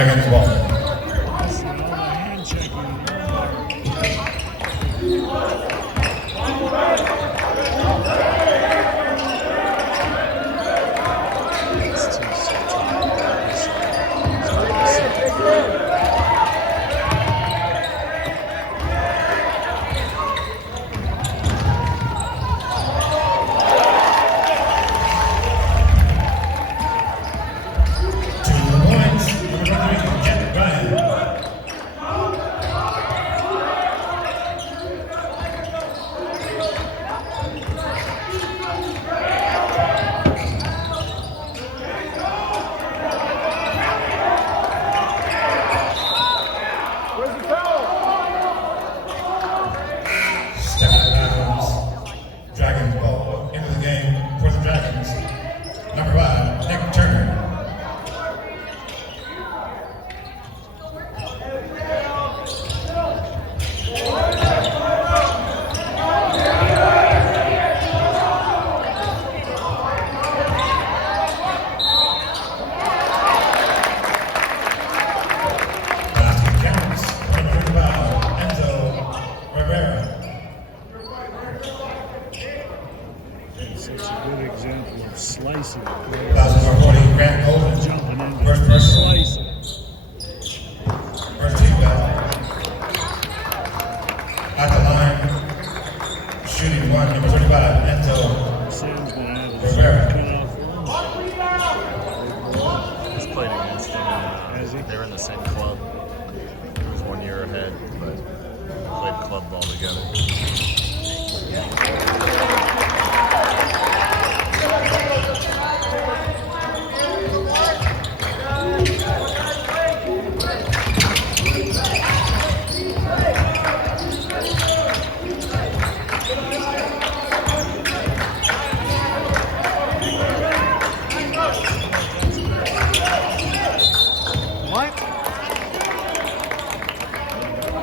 Dragons ball. Dragons ball into the game for the Dragons. Number 5, Nick Turner. Basket counts. Number 35, Enzo Rivera. Such a good example of slicing. Basket number 40, Grant Golden. Jumping in First there, person. slicing. First team foul. At the line, shooting 1, number 35, Enzo Sam's going to have his Rivera. cut off. He's played against him. Has he? They were in the same club. He was 1 year ahead, but played club ball together.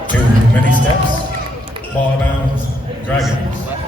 Too many steps. Ball bounds. Dragons.